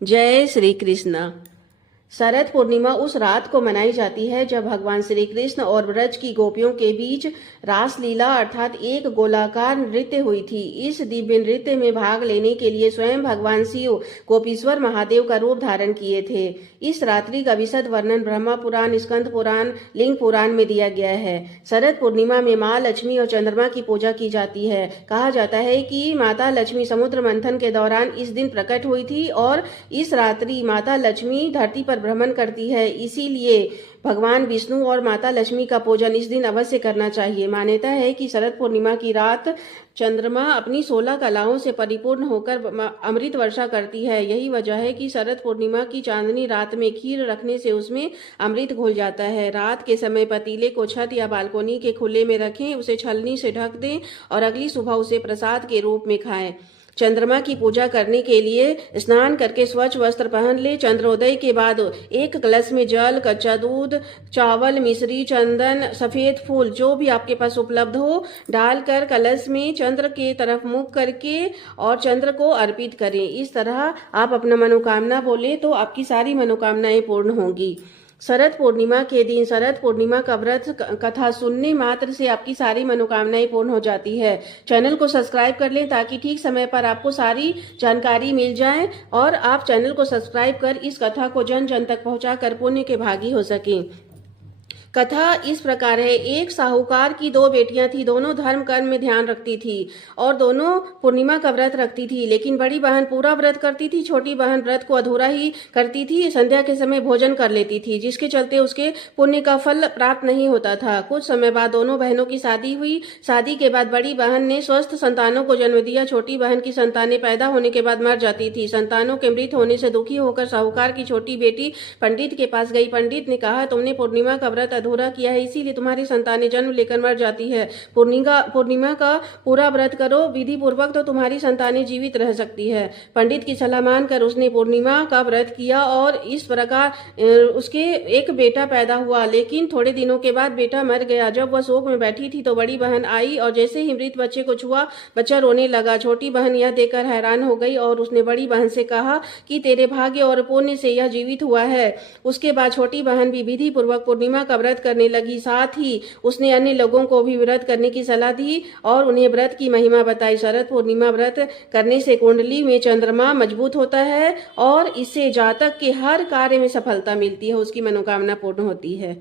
जय श्री कृष्ण। शरद पूर्णिमा उस रात को मनाई जाती है जब भगवान श्री कृष्ण और ब्रज की गोपियों के बीच रासलीला अर्थात एक गोलाकार नृत्य हुई थी। इस दिव्य नृत्य में भाग लेने के लिए स्वयं भगवान शिव गोपीश्वर महादेव का रूप धारण किए थे। इस रात्रि का विशद वर्णन ब्रह्मा पुराण, स्कंद पुराण, लिंग पुराण में दिया गया है। शरद पूर्णिमा में माँ लक्ष्मी और चंद्रमा की पूजा की जाती है। कहा जाता है कि माता लक्ष्मी समुद्र मंथन के दौरान इस दिन प्रकट हुई थी और इस रात्रि माता लक्ष्मी धरती पर भ्रमण करती है, इसीलिए भगवान विष्णु और माता लक्ष्मी का पूजन इस दिन अवश्य करना चाहिए। मान्यता है कि शरद पूर्णिमा की रात चंद्रमा अपनी 16 कलाओं से परिपूर्ण होकर अमृत वर्षा करती है। यही वजह है कि शरद पूर्णिमा की चांदनी रात में खीर रखने से उसमें अमृत घुल जाता है। रात के समय पतीले को छत या बालकोनी के खुले में रखें, उसे छलनी से ढक दें और अगली सुबह उसे प्रसाद के रूप में खाएं। चंद्रमा की पूजा करने के लिए स्नान करके स्वच्छ वस्त्र पहन ले। चंद्रोदय के बाद एक कलश में जल, कच्चा दूध, चावल, मिश्री, चंदन, सफेद फूल जो भी आपके पास उपलब्ध हो डालकर कलश में चंद्र के तरफ मुख करके और चंद्र को अर्पित करें। इस तरह आप अपना मनोकामना बोले तो आपकी सारी मनोकामनाएं पूर्ण होंगी। शरद पूर्णिमा के दिन शरद पूर्णिमा का व्रत कथा सुनने मात्र से आपकी सारी मनोकामनाएं पूर्ण हो जाती है। चैनल को सब्सक्राइब कर लें ताकि ठीक समय पर आपको सारी जानकारी मिल जाए और आप चैनल को सब्सक्राइब कर इस कथा को जन जन तक पहुंचाकर पुण्य के भागी हो सकें। कथा इस प्रकार है। एक साहूकार की 2 बेटियां थी। दोनों धर्म कर्म में ध्यान रखती थी और दोनों पूर्णिमा का व्रत रखती थी, लेकिन बड़ी बहन पूरा व्रत करती थी, छोटी बहन व्रत को अधूरा ही करती थी। संध्या के समय भोजन कर लेती थी, जिसके चलते उसके पुण्य का फल प्राप्त नहीं होता था। कुछ समय बाद दोनों बहनों की शादी हुई। शादी के बाद बड़ी बहन ने स्वस्थ संतानों को जन्म दिया। छोटी बहन की संतानें पैदा होने के बाद मर जाती थी। संतानों के मृत होने से दुखी होकर साहूकार की छोटी बेटी पंडित के पास गई। पंडित ने कहा, तुमने पूर्णिमा का व्रत अधूरा किया है, इसीलिए तुम्हारी संतानें जन्म लेकर मर जाती है। पूर्णिमा का पूरा व्रत करो विधि पूर्वक तो तुम्हारी संतानें जीवित रह सकती है। पंडित की सलाह मानकर उसने पूर्णिमा का व्रत किया और इस प्रकार उसके एक बेटा पैदा हुआ, लेकिन थोड़े दिनों के बाद बेटा मर गया। जब वह शोक में बैठी थी तो बड़ी बहन आई और जैसे ही मृत बच्चे को छुआ, बच्चा रोने लगा। छोटी बहन यह देखकर हैरान हो गई और उसने बड़ी बहन से कहा कि तेरे भाग्य और पुण्य से यह जीवित हुआ है। उसके बाद छोटी बहन भी विधि पूर्वक पूर्णिमा का व्रत करने लगी। साथ ही उसने अन्य लोगों को भी व्रत करने की सलाह दी और उन्हें व्रत की महिमा बताई। शरद पूर्णिमा व्रत करने से कुंडली में चंद्रमा मजबूत होता है और इससे जातक के हर कार्य में सफलता मिलती है, उसकी मनोकामना पूर्ण होती है।